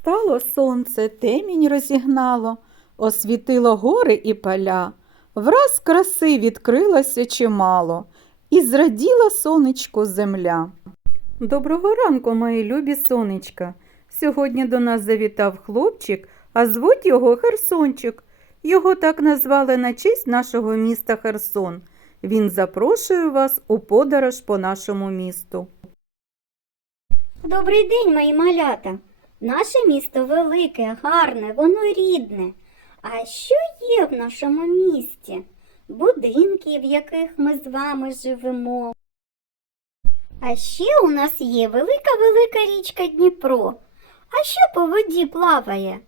Встало сонце, темінь розігнало, освітило гори і поля. Враз краси відкрилося чимало, і зраділа сонечко земля. Доброго ранку, мої любі сонечка. Сьогодні до нас завітав хлопчик, а звуть його Херсончик. Його так назвали на честь нашого міста Херсон. Він запрошує вас у подорож по нашому місту. Добрий день, мої малята. Наше місто велике, гарне, воно рідне. А що є в нашому місті? Будинки, в яких ми з вами живемо. А ще у нас є велика-велика річка Дніпро. А що по воді плаває?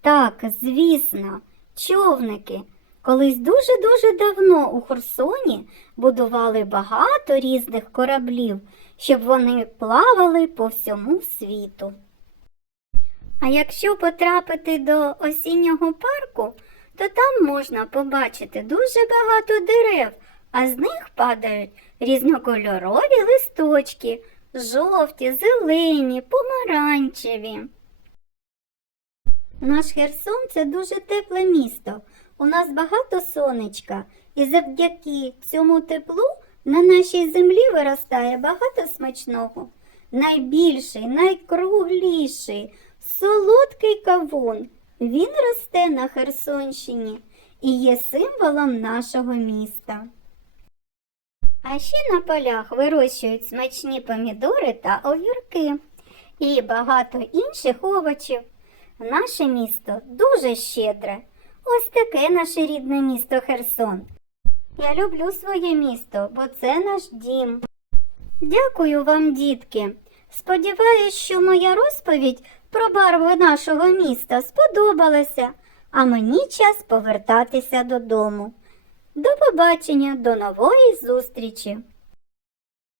Так, звісно, човники. Колись дуже-дуже давно у Херсоні будували багато різних кораблів, щоб вони плавали по всьому світу. А якщо потрапити до осіннього парку, то там можна побачити дуже багато дерев, а з них падають різнокольорові листочки, жовті, зелені, помаранчеві. Наш Херсон це дуже тепле місто. У нас багато сонечка, і завдяки цьому теплу на нашій землі виростає багато смачного. Найбільший, найкругліший, солодкий кавун. Він росте на Херсонщині і є символом нашого міста. А ще на полях вирощують смачні помідори та огірки і багато інших овочів. Наше місто дуже щедре. Ось таке наше рідне місто Херсон. Я люблю своє місто, бо це наш дім. Дякую вам, дітки. Сподіваюсь, що моя розповідь про барви нашого міста сподобалася, а мені час повертатися додому. До побачення, до нової зустрічі!